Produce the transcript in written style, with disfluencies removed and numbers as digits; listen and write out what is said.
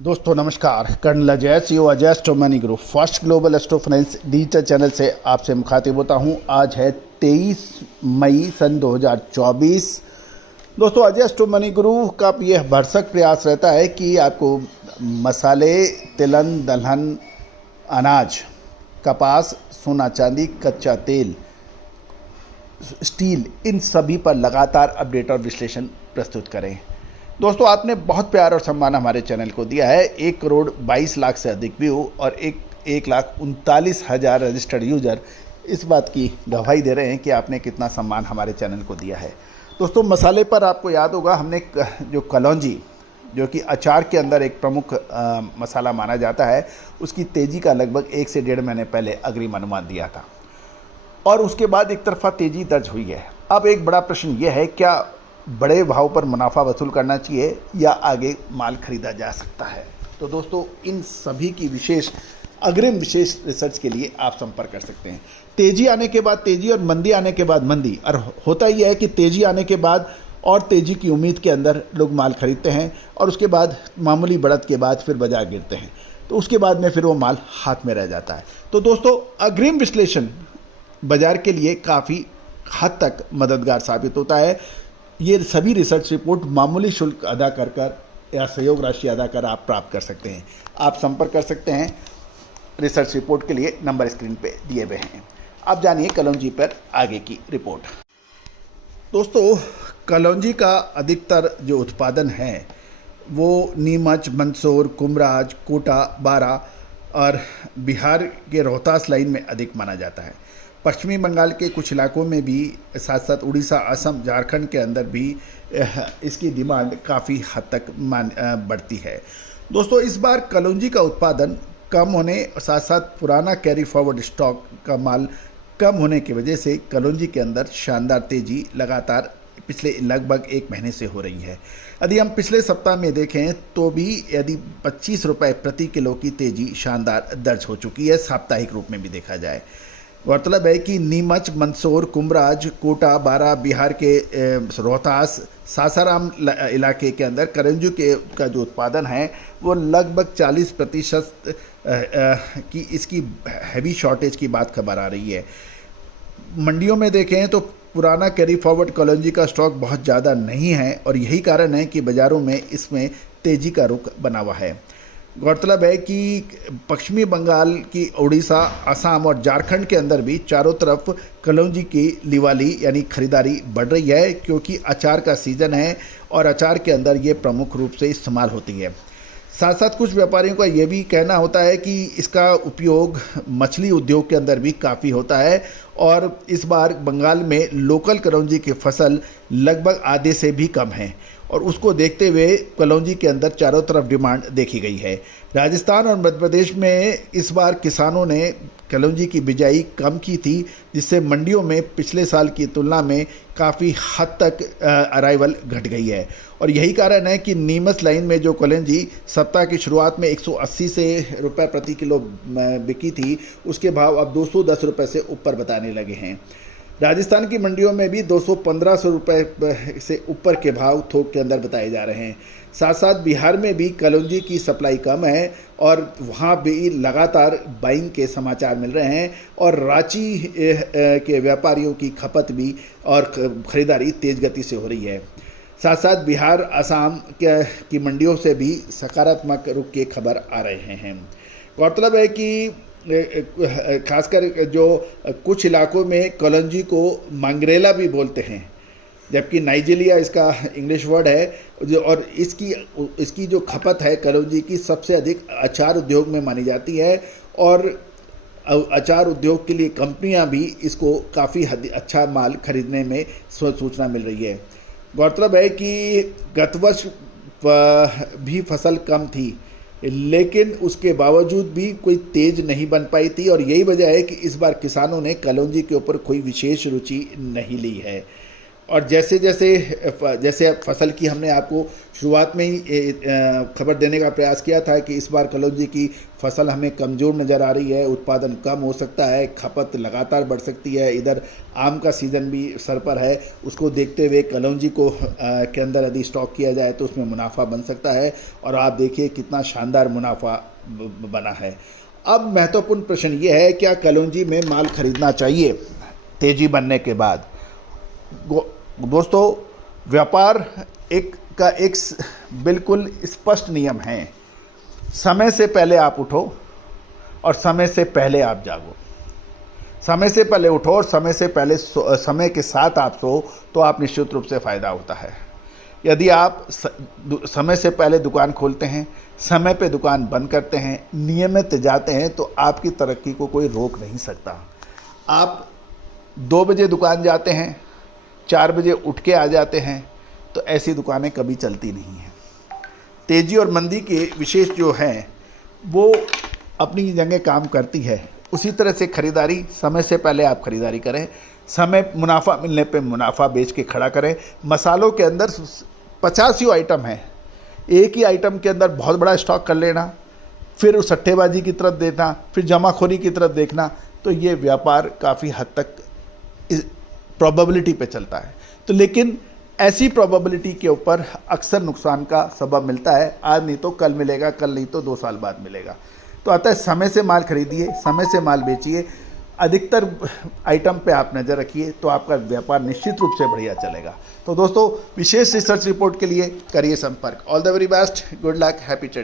दोस्तों नमस्कार। Colonel Ajay CEO Ajay astro money group first global astro finance digital channel से आपसे मुखातिब होता हूं। आज है 23 मई सन 2024। दोस्तों अजय एस्ट्रो मनी ग्रुप का यह भरसक प्रयास रहता है कि आपको मसाले, तिलहन, दलहन, अनाज, कपास, सोना चांदी, कच्चा तेल, स्टील, इन सभी पर लगातार अपडेट और विश्लेषण प्रस्तुत करें। दोस्तों आपने बहुत प्यार और सम्मान हमारे चैनल को दिया है। 1,22,00,000 से अधिक व्यू और 1,39,000 रजिस्टर्ड यूजर इस बात की गवाही दे रहे हैं कि आपने कितना सम्मान हमारे चैनल को दिया है। दोस्तों मसाले पर आपको याद होगा, हमने जो कलौंजी, जो कि अचार के अंदर एक प्रमुख मसाला माना जाता है, उसकी तेज़ी का लगभग 1 से 1.5 महीने पहले अग्रिम अनुमान दिया था और उसके बाद एक तरफा तेज़ी दर्ज हुई है। अब एक बड़ा प्रश्न यह है, क्या बड़े भाव पर मुनाफा वसूल करना चाहिए या आगे माल खरीदा जा सकता है? तो दोस्तों इन सभी की अग्रिम विशेष रिसर्च के लिए आप संपर्क कर सकते हैं। तेज़ी आने के बाद तेज़ी और मंदी आने के बाद मंदी, और होता यह है कि तेज़ी आने के बाद और तेज़ी की उम्मीद के अंदर लोग माल खरीदते हैं और उसके बाद मामूली बढ़त के बाद फिर बाजार गिरते हैं, तो उसके बाद में फिर वो माल हाथ में रह जाता है। तो दोस्तों अग्रिम विश्लेषण बाजार के लिए काफ़ी हद तक मददगार साबित होता है। ये सभी रिसर्च रिपोर्ट मामूली शुल्क अदा कर या सहयोग राशि अदा कर आप प्राप्त कर सकते हैं। आप संपर्क कर सकते हैं रिसर्च रिपोर्ट के लिए, नंबर स्क्रीन पे दिए हुए हैं। अब जानिए कलौंजी पर आगे की रिपोर्ट। दोस्तों कलौंजी का अधिकतर जो उत्पादन है वो नीमच, मंदसौर, कुमराज, कोटा, बारा और बिहार के रोहतास लाइन में अधिक माना जाता है। पश्चिमी बंगाल के कुछ इलाकों में भी, साथ साथ उड़ीसा, असम, झारखंड के अंदर भी इसकी डिमांड काफ़ी हद तक बढ़ती है। दोस्तों इस बार कलौंजी का उत्पादन कम होने और साथ साथ पुराना कैरी फॉरवर्ड स्टॉक का माल कम होने की वजह से कलौंजी के अंदर शानदार तेज़ी लगातार पिछले लगभग 1 महीने से हो रही है। यदि हम पिछले सप्ताह में देखें तो भी यदि 25 रुपये प्रति किलो की तेज़ी शानदार दर्ज हो चुकी है, साप्ताहिक रूप में भी देखा जाए। गौरतलब है कि नीमच, मंदसौर, कुमराज, कोटा, बारा, बिहार के रोहतास, सासाराम इलाके के अंदर कलौंजी का जो उत्पादन है वो लगभग 40% की इसकी हैवी शॉर्टेज की बात खबर आ रही है। मंडियों में देखें तो पुराना कैरी फॉरवर्ड कलौंजी का स्टॉक बहुत ज़्यादा नहीं है और यही कारण है कि बाज़ारों में इसमें तेज़ी का रुख बना हुआ है। गौरतलब है कि पश्चिमी बंगाल की उड़ीसा, असम और झारखंड के अंदर भी चारों तरफ कलौंजी की लिवाली यानी खरीदारी बढ़ रही है, क्योंकि अचार का सीज़न है और अचार के अंदर ये प्रमुख रूप से इस्तेमाल होती है। साथ साथ कुछ व्यापारियों का ये भी कहना होता है कि इसका उपयोग मछली उद्योग के अंदर भी काफ़ी होता है और इस बार बंगाल में लोकल कलौंजी की फसल लगभग आधे से भी कम है और उसको देखते हुए कलौंजी के अंदर चारों तरफ डिमांड देखी गई है। राजस्थान और मध्य प्रदेश में इस बार किसानों ने कलौंजी की बिजाई कम की थी, जिससे मंडियों में पिछले साल की तुलना में काफ़ी हद तक अराइवल घट गई है और यही कारण है कि नीमच लाइन में जो कलौंजी सप्ताह की शुरुआत में 180 से रुपये प्रति किलो बिकी थी, उसके भाव अब 210 रुपये से ऊपर बताने लगे हैं। राजस्थान की मंडियों में भी 200-1500 रुपये से ऊपर के भाव थोक के अंदर बताए जा रहे हैं। साथ साथ बिहार में भी कलौंजी की सप्लाई कम है और वहाँ भी लगातार बाइंग के समाचार मिल रहे हैं और रांची के व्यापारियों की खपत भी और ख़रीदारी तेज़ गति से हो रही है। साथ साथ बिहार, असम की मंडियों से भी सकारात्मक रुख के खबर आ रहे हैं। गौरतलब है कि खासकर जो कुछ इलाकों में कलौंजी को मंगरेला भी बोलते हैं, जबकि नाइजीरिया इसका इंग्लिश वर्ड है और इसकी जो खपत है कलौंजी की सबसे अधिक अचार उद्योग में मानी जाती है और अचार उद्योग के लिए कंपनियां भी इसको काफ़ी अच्छा माल खरीदने में सूचना मिल रही है। गौरतलब है कि गत वर्ष भी फसल कम थी, लेकिन उसके बावजूद भी कोई तेज़ नहीं बन पाई थी और यही वजह है कि इस बार किसानों ने कलौंजी के ऊपर कोई विशेष रुचि नहीं ली है और जैसे जैसे फसल की हमने आपको शुरुआत में ही खबर देने का प्रयास किया था कि इस बार कलौंजी की फसल हमें कमज़ोर नज़र आ रही है, उत्पादन कम हो सकता है, खपत लगातार बढ़ सकती है, इधर आम का सीज़न भी सर पर है, उसको देखते हुए कलौंजी को के अंदर यदि स्टॉक किया जाए तो उसमें मुनाफा बन सकता है। और आप देखिए कितना शानदार मुनाफा बना है। अब महत्वपूर्ण प्रश्न ये है, क्या कलौंजी में माल खरीदना चाहिए तेज़ी बनने के बाद? दोस्तों, व्यापार का एक बिल्कुल स्पष्ट नियम है, समय से पहले आप उठो और समय से पहले आप जागो। समय से पहले उठो और समय से पहले समय के साथ आप सो, तो आप निश्चित रूप से फ़ायदा होता है। यदि आप समय से पहले दुकान खोलते हैं, समय पे दुकान बंद करते हैं, नियमित जाते हैं, तो आपकी तरक्की को कोई रोक नहीं सकता। आप 2 बजे दुकान जाते हैं, 4 बजे उठ के आ जाते हैं, तो ऐसी दुकानें कभी चलती नहीं हैं। तेज़ी और मंदी के विशेष जो हैं वो अपनी जगह काम करती है। उसी तरह से खरीदारी, समय से पहले आप खरीदारी करें, समय मुनाफा मिलने पे मुनाफा बेच के खड़ा करें। मसालों के अंदर 50 आइटम हैं, एक ही आइटम के अंदर बहुत बड़ा स्टॉक कर लेना, फिर उस सट्टेबाजी की तरफ देखना, फिर जमाखोरी की तरफ देखना, तो ये व्यापार काफ़ी हद तक प्रोबेबिलिटी पे चलता है। तो लेकिन ऐसी प्रोबेबिलिटी के ऊपर अक्सर नुकसान का सबब मिलता है। आज नहीं तो कल मिलेगा, कल नहीं तो 2 साल बाद मिलेगा। तो अतः समय से माल खरीदिए, समय से माल बेचिए, अधिकतर आइटम पे आप नज़र रखिए, तो आपका व्यापार निश्चित रूप से बढ़िया चलेगा। तो दोस्तों, विशेष रिसर्च रिपोर्ट के लिए करिए संपर्क। All the very best, good luck, happy trading.